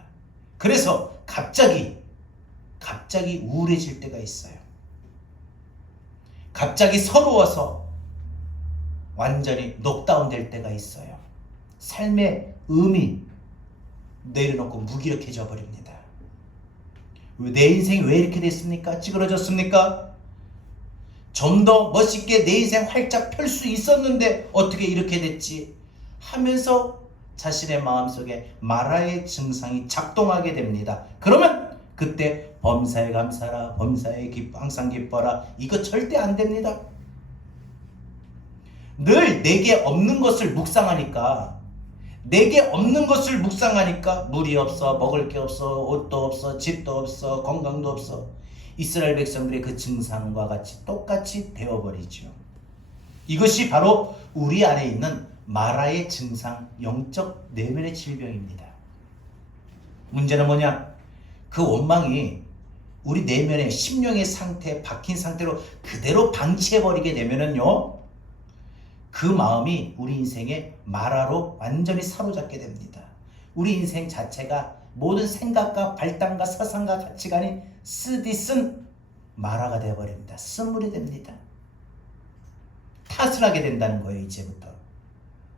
그래서 갑자기 우울해질 때가 있어요. 갑자기 서러워서 완전히 녹다운 될 때가 있어요. 삶의 의미 내려놓고 무기력해져 버립니다. 내 인생이 왜 이렇게 됐습니까? 찌그러졌습니까? 좀 더 멋있게 내 인생 활짝 펼 수 있었는데 어떻게 이렇게 됐지? 하면서 자신의 마음속에 마라의 증상이 작동하게 됩니다. 그러면 그때 범사에 감사라, 범사에 항상 기뻐라, 이거 절대 안 됩니다. 늘 내게 없는 것을 묵상하니까, 물이 없어, 먹을 게 없어, 옷도 없어, 집도 없어, 건강도 없어. 이스라엘 백성들의 그 증상과 같이 똑같이 되어버리죠. 이것이 바로 우리 안에 있는 마라의 증상, 영적 내면의 질병입니다. 문제는 뭐냐? 그 원망이 우리 내면의 심령의 상태에 박힌 상태로 그대로 방치해버리게 되면은요, 그 마음이 우리 인생의 마라로 완전히 사로잡게 됩니다. 우리 인생 자체가 모든 생각과 발단과 사상과 가치관이 쓰디쓴 마라가 되어버립니다. 쓴물이 됩니다. 탓을 하게 된다는 거예요. 이제부터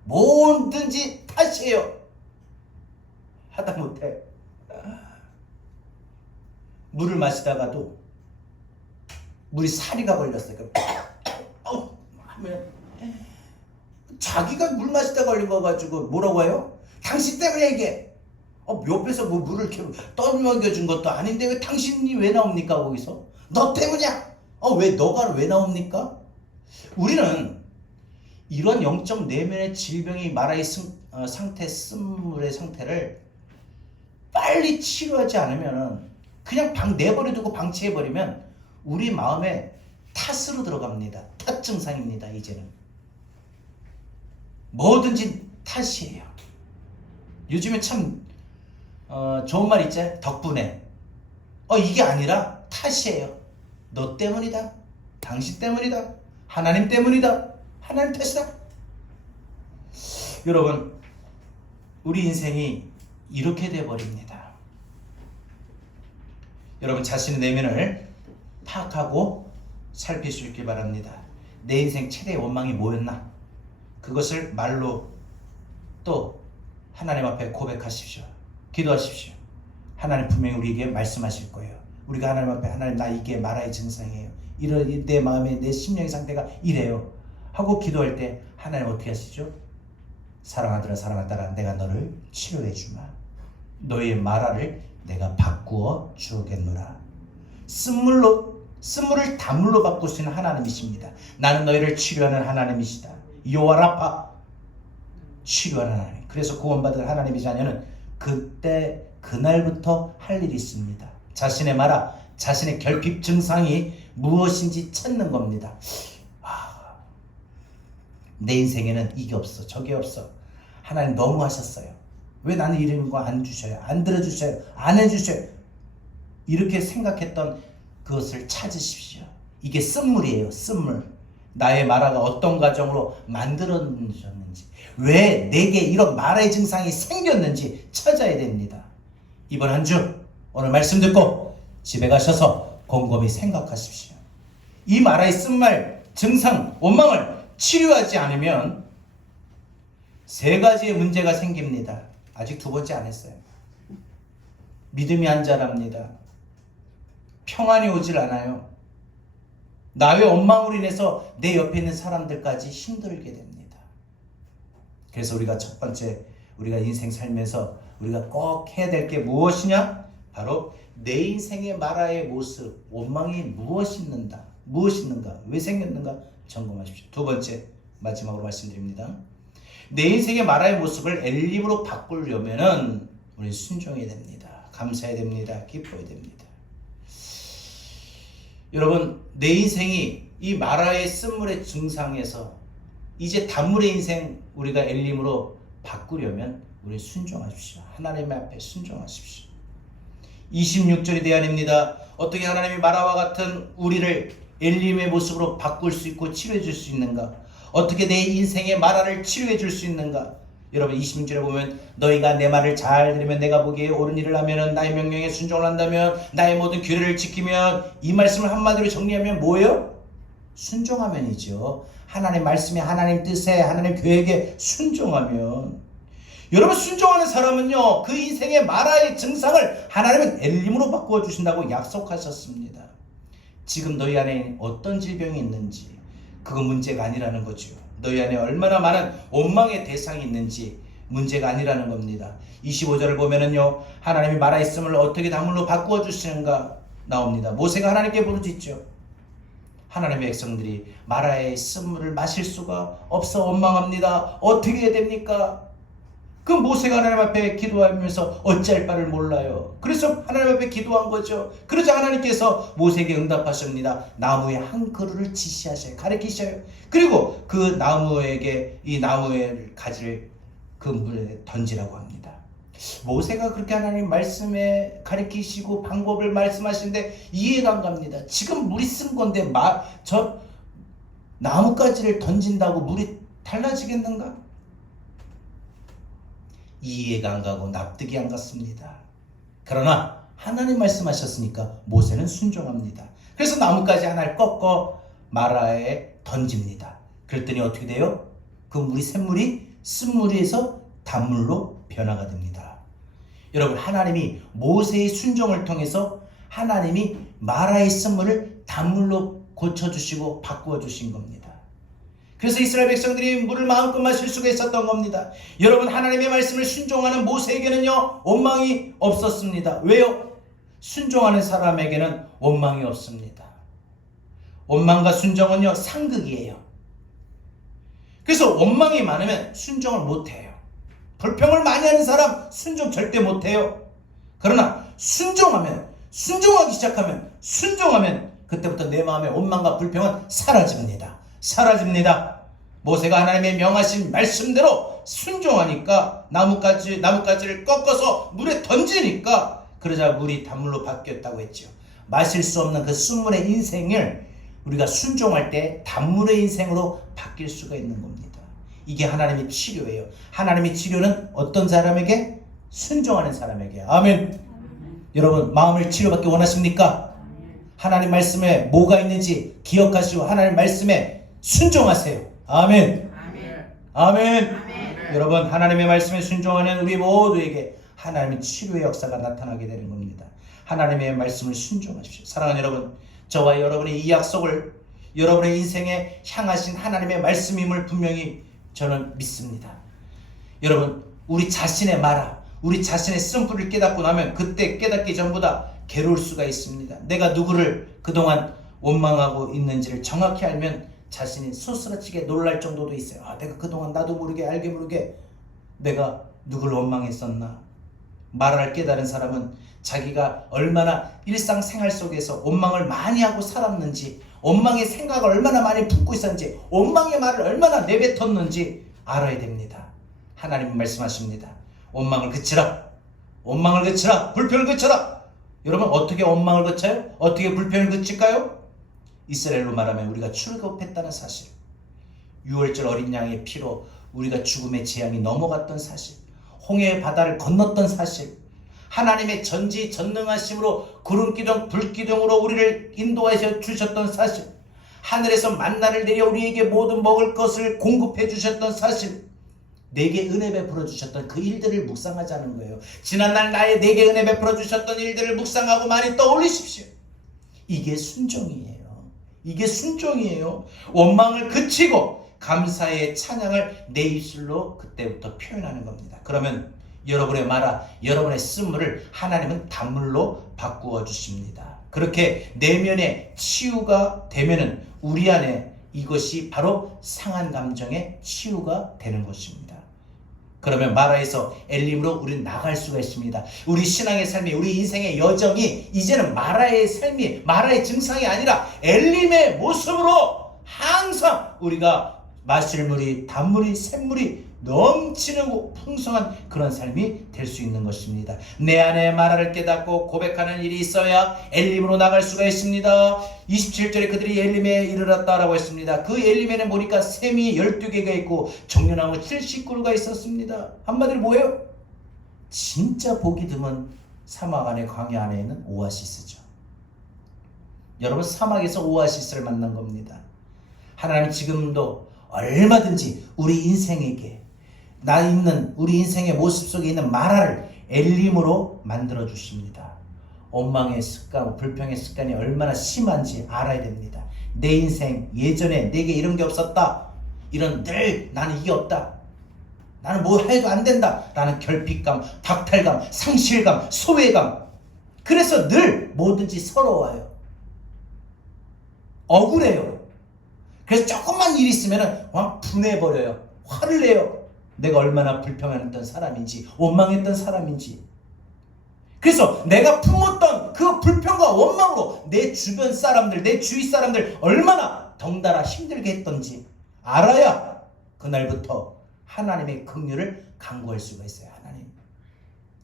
뭐든지 탓이에요. 하다못해 물을 마시다가도 물이 사리가 걸렸어요. 하면 자기가 물 마시다 걸린 거 가지고 뭐라고 해요? 당신 때문에 이게 옆에서 뭐 물을 이렇게 떠먹여준 것도 아닌데 왜 당신이 왜 나옵니까? 거기서 너 때문이야. 왜 너가 왜 나옵니까? 우리는 이런 영적 내면의 질병이 마라의 상태, 쓴물의 상태를 빨리 치료하지 않으면, 그냥 내버려두고 방치해버리면 우리 마음에 탓으로 들어갑니다. 탓 증상입니다. 이제는 뭐든지 탓이에요. 요즘에 참 좋은 말 있지? 덕분에. 이게 아니라 탓이에요. 너 때문이다. 당신 때문이다. 하나님 때문이다. 하나님 탓이다. 여러분, 우리 인생이 이렇게 되어버립니다. 여러분, 자신의 내면을 파악하고 살필 수 있길 바랍니다. 내 인생 최대의 원망이 뭐였나? 그것을 말로 또 하나님 앞에 고백하십시오. 기도하십시오. 하나님 분명히 우리에게 말씀하실 거예요. 우리가 하나님 앞에, 하나님, 나 이게 마라의 증상이에요. 이런 내 마음의, 내 심령의 상태가 이래요 하고 기도할 때 하나님 어떻게 하시죠? 사랑하더라, 사랑하더라, 내가 너를 치료해 주마. 너희의 마라를 내가 바꾸어 주겠노라. 쓴물을 단물로 바꾸시는 하나님이십니다. 나는 너희를 치료하는 하나님이시다. 요아라파, 치료하는 하나님. 그래서 구원받은 하나님의 자녀는 그날부터 할 일이 있습니다. 자신의 마라, 자신의 결핍 증상이 무엇인지 찾는 겁니다. 내 인생에는 이게 없어, 저게 없어. 하나님 너무 하셨어요. 왜 나는 이런 거 안 주셔요? 안 들어주셔요? 안 해주셔요? 이렇게 생각했던 그것을 찾으십시오. 이게 쓴물이에요. 쓴물. 나의 마라가 어떤 과정으로 만들어졌는지, 왜 내게 이런 마라의 증상이 생겼는지 찾아야 됩니다. 이번 한 주 오늘 말씀 듣고 집에 가셔서 곰곰이 생각하십시오. 이 마라의 쓴말 증상, 원망을 치료하지 않으면 세 가지의 문제가 생깁니다. 아직 두 번째 안 했어요. 믿음이 안 자랍니다. 평안이 오질 않아요. 나의 원망으로 인해서 내 옆에 있는 사람들까지 힘들게 됩니다. 그래서 우리가 첫 번째, 우리가 인생 살면서 우리가 꼭 해야 될 게 무엇이냐? 바로 내 인생의 마라의 모습, 원망이 무엇인가, 왜 생겼는가 점검하십시오. 두 번째, 마지막으로 말씀드립니다. 내 인생의 마라의 모습을 엘림으로 바꾸려면은 우리 순종해야 됩니다. 감사해야 됩니다. 기뻐야 됩니다. 여러분, 내 인생이 이 마라의 쓴물의 증상에서 이제 단물의 인생 우리가 엘림으로 바꾸려면 우리 순종하십시오. 하나님 앞에 순종하십시오. 26절이 대안입니다. 어떻게 하나님이 마라와 같은 우리를 엘림의 모습으로 바꿀 수 있고 치료해 줄 수 있는가? 어떻게 내 인생의 마라를 치료해 줄 수 있는가? 여러분 26절에 보면 너희가 내 말을 잘 들으면 내가 보기에 옳은 일을 하면 나의 명령에 순종을 한다면 나의 모든 규례를 지키면, 이 말씀을 한마디로 정리하면 뭐예요? 순종하면이죠. 하나님 말씀에, 하나님 뜻에, 하나님 계획에 순종하면, 여러분 순종하는 사람은요 그 인생의 마라의 증상을 하나님은 엘림으로 바꾸어 주신다고 약속하셨습니다. 지금 너희 안에 어떤 질병이 있는지 그건 문제가 아니라는 거죠. 너희 안에 얼마나 많은 원망의 대상이 있는지 문제가 아니라는 겁니다. 25절을 보면은요 하나님이 마라의 쓴물을 어떻게 단물로 바꾸어 주시는가 나옵니다. 모세가 하나님께 부르짖죠. 하나님의 백성들이 마라의 쓴물을 마실 수가 없어 원망합니다. 어떻게 해야 됩니까? 그 모세가 하나님 앞에 기도하면서 어찌할 바를 몰라요. 그래서 하나님 앞에 기도한 거죠. 그러자 하나님께서 모세에게 응답하십니다. 나무에 한 그루를 지시하셔요. 가르치셔요. 그리고 그 나무에게 이 나무의 가지를 그 물에 던지라고 합니다. 모세가 그렇게 하나님 말씀에 가르치시고 방법을 말씀하시는데 이해가 안 갑니다. 지금 물이 쓴 건데 저 나뭇가지를 던진다고 물이 달라지겠는가? 이해가 안 가고 납득이 안 갔습니다. 그러나 하나님 말씀하셨으니까 모세는 순종합니다. 그래서 나뭇가지 하나를 꺾어 마라에 던집니다. 그랬더니 어떻게 돼요? 그 물이 샘물이 쓴물에서 단물로 변화가 됩니다. 여러분 하나님이 모세의 순종을 통해서 하나님이 마라의 쓴물을 단물로 고쳐주시고 바꾸어주신 겁니다. 그래서 이스라엘 백성들이 물을 마음껏 마실 수가 있었던 겁니다. 여러분 하나님의 말씀을 순종하는 모세에게는요 원망이 없었습니다. 왜요? 순종하는 사람에게는 원망이 없습니다. 원망과 순종은요 상극이에요. 그래서 원망이 많으면 순종을 못해요. 불평을 많이 하는 사람 순종 절대 못해요. 그러나 순종하기 시작하면 그때부터 내 마음의 원망과 불평은 사라집니다. 모세가 하나님의 명하신 말씀대로 순종하니까 나뭇가지를 꺾어서 물에 던지니까 그러자 물이 단물로 바뀌었다고 했죠. 마실 수 없는 그 쓴물의 인생을 우리가 순종할 때 단물의 인생으로 바뀔 수가 있는 겁니다. 이게 하나님의 치료예요. 하나님의 치료는 어떤 사람에게? 순종하는 사람에게. 아멘. 여러분 마음을 치료받기 원하십니까? 하나님 말씀에 뭐가 있는지 기억하시고 하나님 말씀에 순종하세요. 아멘. 아멘. 여러분 하나님의 말씀에 순종하는 우리 모두에게 하나님의 치료의 역사가 나타나게 되는 겁니다. 하나님의 말씀을 순종하십시오. 사랑하는 여러분, 저와 여러분의 이 약속을 여러분의 인생에 향하신 하나님의 말씀임을 분명히 저는 믿습니다. 여러분 우리 자신의 마라, 우리 자신의 쓴뿌리를 깨닫고 나면 그때 깨닫기 전보다 괴로울 수가 있습니다. 내가 누구를 그동안 원망하고 있는지를 정확히 알면 자신이 스스러치게 놀랄 정도도 있어요. 내가 그동안 나도 모르게 알게 모르게 내가 누굴 원망했었나. 말할 깨달은 사람은 자기가 얼마나 일상생활 속에서 원망을 많이 하고 살았는지, 원망의 생각을 얼마나 많이 품고 있었는지, 원망의 말을 얼마나 내뱉었는지 알아야 됩니다. 하나님은 말씀하십니다. 원망을 그치라. 원망을 그치라. 불평을 그쳐라. 여러분, 어떻게 원망을 그쳐요? 어떻게 불평을 그칠까요? 이스라엘로 말하면 우리가 출애굽했다는 사실, 6월절 어린 양의 피로 우리가 죽음의 재앙이 넘어갔던 사실, 홍해의 바다를 건넜던 사실, 하나님의 전지전능하심으로 구름기둥 불기둥으로 우리를 인도하셔 주셨던 사실, 하늘에서 만나를 내려 우리에게 모든 먹을 것을 공급해 주셨던 사실, 내게 은혜 베풀어 주셨던 그 일들을 묵상하자는 거예요. 지난날 내게 은혜 베풀어 주셨던 일들을 묵상하고 많이 떠올리십시오. 이게 순종이에요. 이게 순종이에요. 원망을 그치고 감사의 찬양을 내 입술로 그때부터 표현하는 겁니다. 그러면 여러분의 말아, 여러분의 쓴물을 하나님은 단물로 바꾸어 주십니다. 그렇게 내면의 치유가 되면은 우리 안에 이것이 바로 상한 감정의 치유가 되는 것입니다. 그러면 마라에서 엘림으로 우리는 나갈 수가 있습니다. 우리 신앙의 삶이, 우리 인생의 여정이 이제는 마라의 삶이, 마라의 증상이 아니라 엘림의 모습으로 항상 우리가 마실 물이, 단물이, 샘물이 넘치는 풍성한 그런 삶이 될 수 있는 것입니다. 내 안에 마라를 깨닫고 고백하는 일이 있어야 엘림으로 나갈 수가 있습니다. 27절에 그들이 엘림에 이르렀다라고 했습니다. 그 엘림에는 보니까 샘이 12개가 있고 종려나무 70그루가 있었습니다. 한마디로 뭐예요? 진짜 보기 드문 사막 안에, 광야 안에 있는 오아시스죠. 여러분, 사막에서 오아시스를 만난 겁니다. 하나님 지금도 얼마든지 우리 인생에게, 우리 인생의 모습 속에 있는 마라를 엘림으로 만들어 주십니다. 원망의 습관, 불평의 습관이 얼마나 심한지 알아야 됩니다. 내 인생, 예전에 내게 이런 게 없었다, 이런 늘 나는 이게 없다, 나는 뭐 해도 안 된다 라는 결핍감, 박탈감, 상실감, 소외감, 그래서 늘 뭐든지 서러워요. 억울해요. 그래서 조금만 일 있으면 막 분해버려요. 화를 내요. 내가 얼마나 불평했던 사람인지, 원망했던 사람인지. 그래서 내가 품었던 그 불평과 원망으로 내 주변 사람들, 내 주위 사람들 얼마나 덩달아 힘들게 했던지 알아야 그날부터 하나님의 긍휼을 간구할 수가 있어요. 하나님,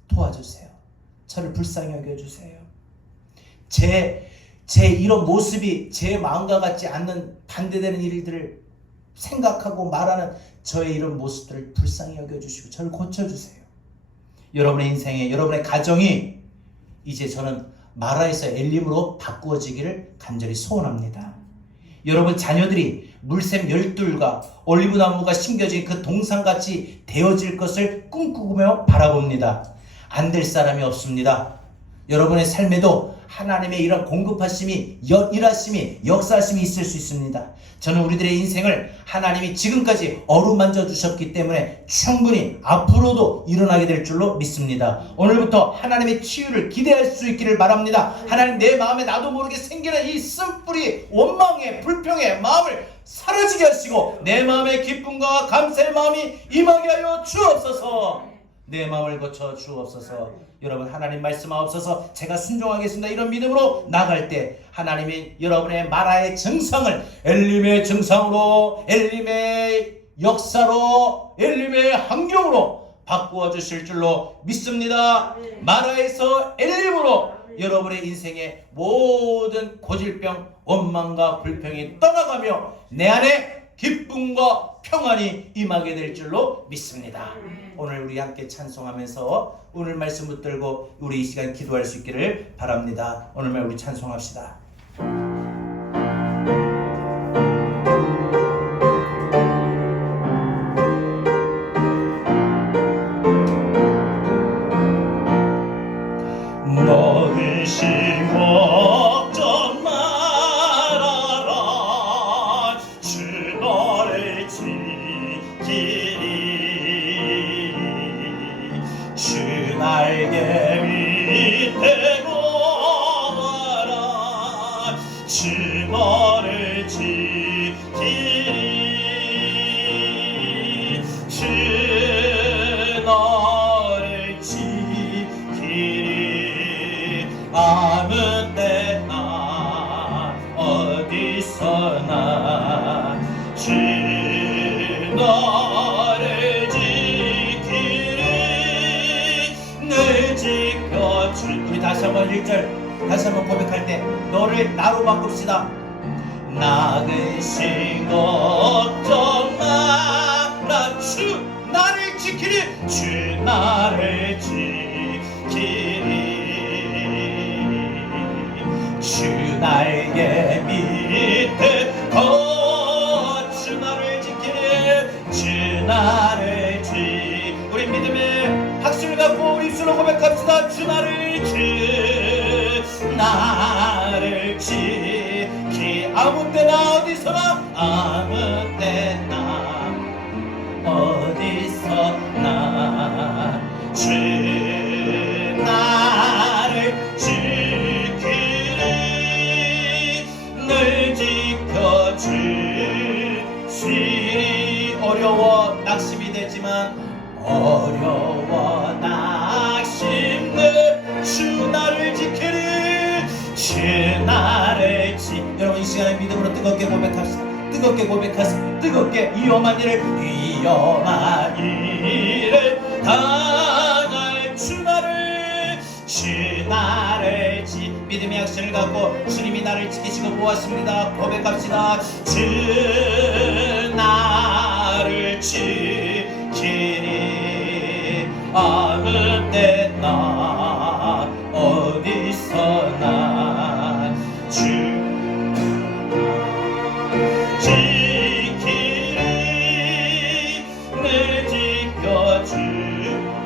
도와주세요. 저를 불쌍히 여겨주세요. 제 이런 모습이 제 마음과 같지 않는 반대되는 일들을 생각하고 말하는 저의 이런 모습들을 불쌍히 여겨주시고 저를 고쳐주세요. 여러분의 인생에, 여러분의 가정이 이제 저는 마라에서 엘림으로 바꾸어지기를 간절히 소원합니다. 여러분 자녀들이 물샘 12과 올리브나무가 심겨진 그 동산같이 되어질 것을 꿈꾸며 바라봅니다. 안 될 사람이 없습니다. 여러분의 삶에도 하나님의 이런 공급하심이, 일하심이, 역사하심이 있을 수 있습니다. 저는 우리들의 인생을 하나님이 지금까지 어루만져 주셨기 때문에 충분히 앞으로도 일어나게 될 줄로 믿습니다. 오늘부터 하나님의 치유를 기대할 수 있기를 바랍니다. 하나님, 내 마음에 나도 모르게 생기는 이 쓴뿌리, 원망의, 불평의 마음을 사라지게 하시고 내 마음의 기쁨과 감사의 마음이 임하게 하여 주옵소서. 내 마음을 고쳐 주옵소서. 여러분, 하나님 말씀하옵소서. 제가 순종하겠습니다. 이런 믿음으로 나갈 때 하나님이 여러분의 마라의 증상을 엘림의 증상으로, 엘림의 역사로, 엘림의 환경으로 바꾸어 주실 줄로 믿습니다. 마라에서 엘림으로 여러분의 인생의 모든 고질병, 원망과 불평이 떠나가며 내 안에 기쁨과 평안이 임하게 될 줄로 믿습니다. 오늘 우리 함께 찬송하면서 오늘 말씀 붙들고 우리 이 시간 기도할 수 있기를 바랍니다. 오늘 말 우리 찬송합시다. 너희 걱정 말아라. 주 너를 지키리. 주 다시 한번 1절 다시 한번 고백할 때 너를 나로 바꿉시다. 나그신 걱정 마라 주 나를 지키리 주 나를 지키리 주 날개 밑에 주 나를 지키리 주 나를 지 우리 믿음의 확신을 갖고 우리 입술로 고백합시다. 주 나를 지키 아무 때나 어디서나 아무 때나 어디서나 주 나를 지키리 늘 지켜주시리 어려워 낙심이 되지만 어려워 낙심들 주 나를 지키리 주 나를 여러분 이 시간에 믿음으로 뜨겁게 고백합시다. 뜨겁게 고백하세요. 뜨겁게 위험한 일을 당할 주 나를 믿음의 확신을 갖고 주님이 나를 지키시고 보았습니다. 고백합시다. 주 나를 지키리 아무 때나 어디서나 주 지키리 늘 지켜주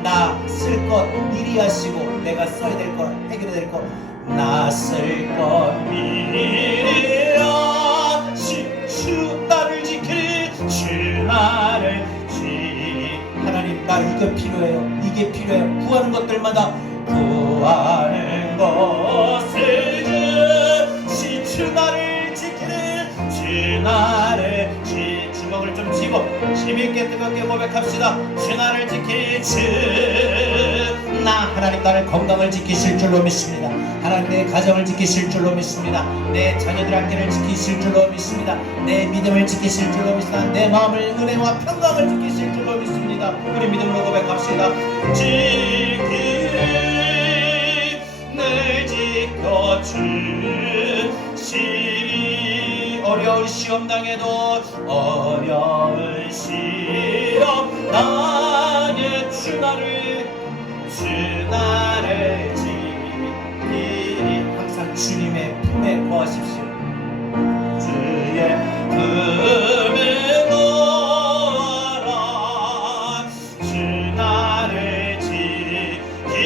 나 쓸 것 미리 하시고 내가 써야 될 것 해결해야 될 것 나 쓸 것 미리 하시 주 나를 지키리 주 나를 하나님 나 이거 필요해요. 이게 필요해요. 구하는 것들마다 구하는 것을 주 나를 지키는 주 나를 주먹을 좀 쥐고 힘있게 뜨겁게 고백합시다. 주 나를 지키는 주나 하나님 나를 건강을 지키실 줄로 믿습니다. 하나님 내 가정을 지키실 줄로 믿습니다. 내 자녀들 학교를 지키실 줄로 믿습니다. 내 믿음을 지키실 줄로 믿습니다. 내 마음을 은혜와 평강을 지키실 줄로 믿습니다. 우리 믿음으로 고백합시다. 지키리 늘 지켜주시리 어려운 시험 당해도 어려운 시험 당해 주 나를 지키리 항상 주님의 품에 거하십시오. 주의 품에 거하라 주 나를 지키리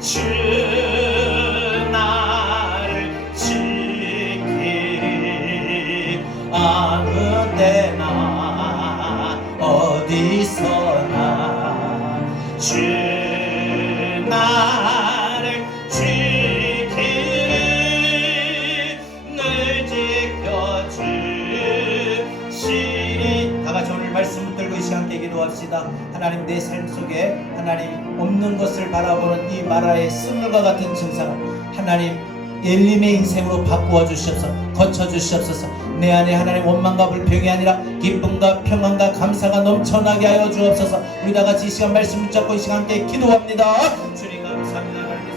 주 나를 지키리 아무 때나 어디서나 주 나를 지키리 늘 지켜주시리 다같이 오늘 말씀 붙들고 이 시간 함께 기도합시다. 하나님 내 삶 속에 하나님 없는 것을 바라보는 이 마라의 쓴물과 같은 증상을 하나님 엘림의 인생으로 바꾸어 주시옵소서. 거쳐 주시옵소서. 내 안에 하나님 원망과 불평이 아니라 기쁨과 평안과 감사가 넘쳐나게 하여 주옵소서. 우리 다같이 이 시간 말씀 붙잡고 이 시간 함께 기도합니다. 주님 감사합니다. 하나님께서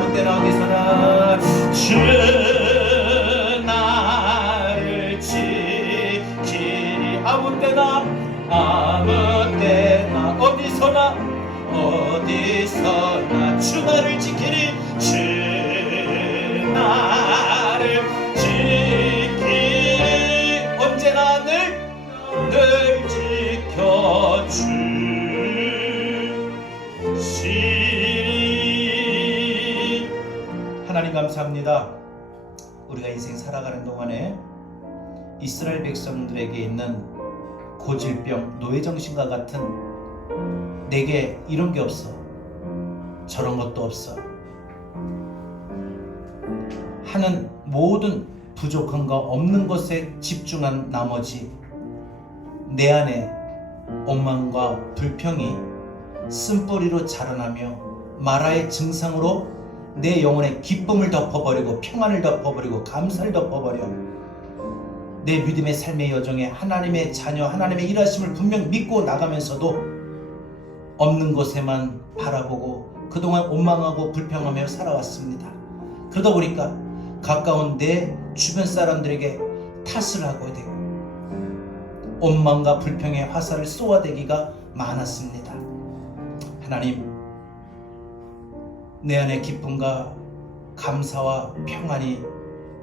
아무 때나 어디서나 주 나를 지키리 아무 때나 어디서나 주 나를 지키리 주 나를 지키리 언제나 늘 지켜주시리. 하나님 감사합니다. 우리가 인생 살아가는 동안에 이스라엘 백성들에게 있는 고질병, 노예정신과 같은 내게 이런 게 없어, 저런 것도 없어 하는 모든 부족한 거 없는 것에 집중한 나머지 내 안에 원망과 불평이 쓴뿌리로 자라나며 마라의 증상으로 내 영혼의 기쁨을 덮어버리고 평안을 덮어버리고 감사를 덮어버려 내 믿음의 삶의 여정에 하나님의 자녀, 하나님의 일하심을 분명 믿고 나가면서도 없는 것에만 바라보고 그동안 원망하고 불평하며 살아왔습니다. 그러다 보니까 가까운 내 주변 사람들에게 탓을 하고 되고 원망과 불평의 화살을 쏘아대기가 많았습니다. 하나님, 내 안에 기쁨과 감사와 평안이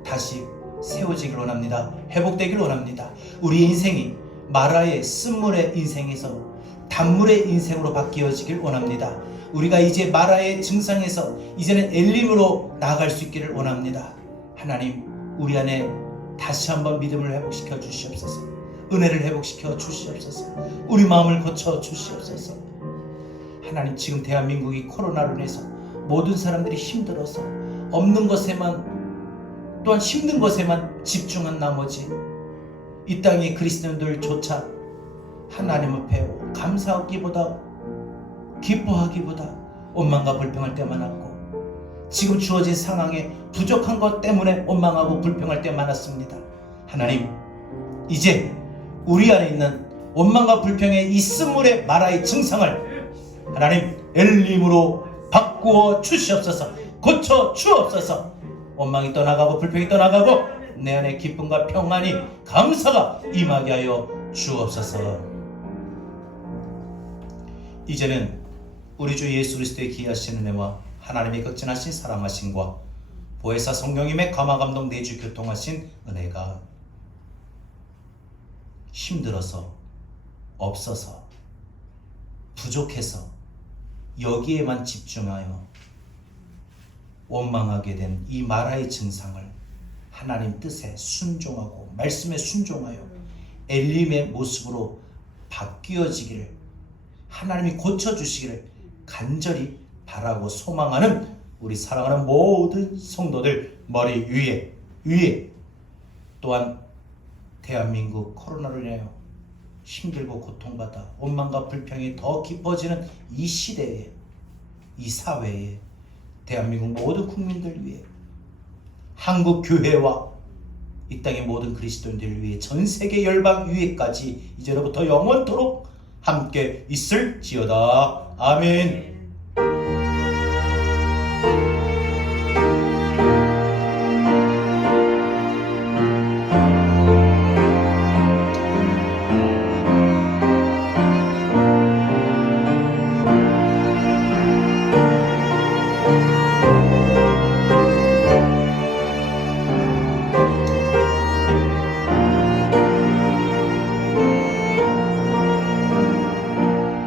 다시 세워지길 원합니다. 회복되길 원합니다. 우리 인생이 마라의 쓴물의 인생에서 단물의 인생으로 바뀌어지길 원합니다. 우리가 이제 마라의 증상에서 이제는 엘림으로 나아갈 수 있기를 원합니다. 하나님, 우리 안에 다시 한번 믿음을 회복시켜 주시옵소서. 은혜를 회복시켜 주시옵소서. 우리 마음을 고쳐 주시옵소서. 하나님, 지금 대한민국이 코로나로 인해서 모든 사람들이 힘들어서 없는 것에만, 또한 힘든 것에만 집중한 나머지 이 땅의 그리스도인들조차 하나님 앞에 감사하기보다 기뻐하기보다 원망과 불평할 때 많았고, 지금 주어진 상황에 부족한 것 때문에 원망하고 불평할 때 많았습니다. 하나님, 이제 우리 안에 있는 원망과 불평의 이 쓴물의 마라의 증상을 하나님 엘림으로 바꾸어 주시옵소서. 고쳐 주옵소서. 원망이 떠나가고 불평이 떠나가고 내 안에 기쁨과 평안이 감사가 임하게 하여 주옵소서. 이제는 우리 주 예수 그리스도의 귀하신 은혜와 하나님의 극진하신 사랑하심과 보혜사 성령님의 감화감동 내주 교통하신 은혜가 힘들어서, 없어서, 부족해서 여기에만 집중하여 원망하게 된 이 마라의 증상을 하나님 뜻에 순종하고 말씀에 순종하여 엘림의 모습으로 바뀌어지기를 하나님이 고쳐주시기를 간절히 바라고 소망하는 우리 사랑하는 모든 성도들 머리 위에 또한 대한민국 코로나로 인하여 힘들고 고통받아 원망과 불평이 더 깊어지는 이 시대에, 이 사회에, 대한민국 모든 국민들 위해, 한국 교회와 이 땅의 모든 그리스도인들 위해, 전 세계 열방 위에까지 이제로부터 영원토록 함께 있을지어다. 아멘.